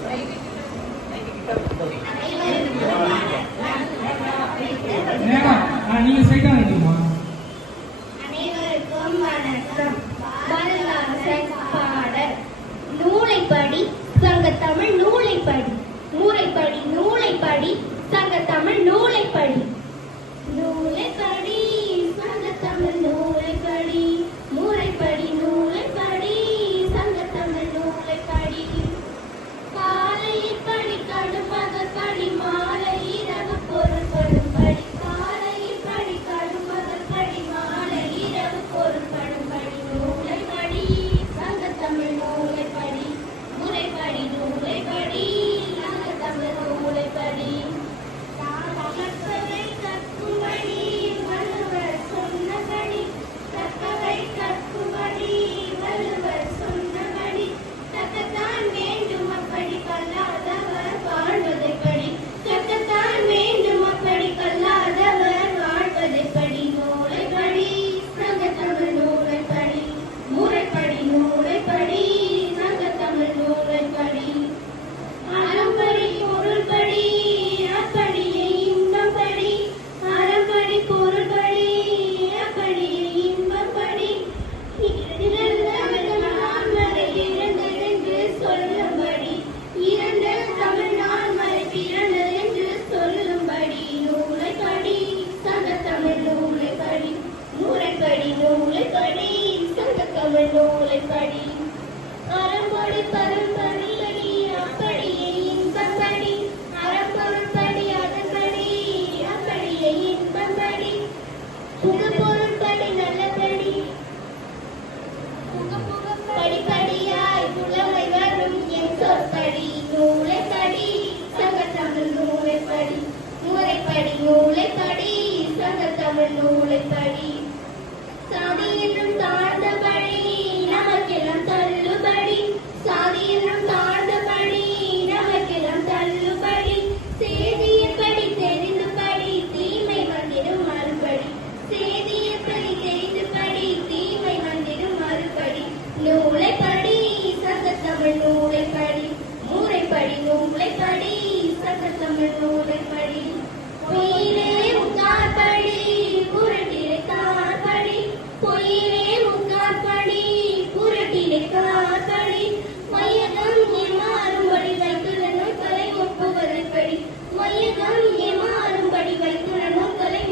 Thank you. நூலைப்படி அறம்பொழி பரம்பொழிப்படி அப்படியே இன்பப்படி அறம்பொருள்படி அதன்படி அப்படியே இன்பப்படி புகப்பொருள்படி நல்லபடி. படிப்படியாய் புலமை வரும் என் சொற்படி நூலைப்படி சங்க தமிழ் நூலைப்படி நூலைப்படி நூலைப்படி சங்க தமிழ் நூலைப்படி. தமிழ் நூலைப்படி மூளைப்படி நூலைப்படி சட்ட தமிழ் நூலைப்படி பொய்யிலே உட்கார்படி புரட்டிலே கார்படி பொய்யிலே உட்கார்படி புரட்டிலே கார்படி மையகம் ஏமாறும்படி வைத்துள்ளனும் கலை ஒப்புவதைப்படி. மையகம் ஏமாறும்படி வைத்துள்ளனும் கலை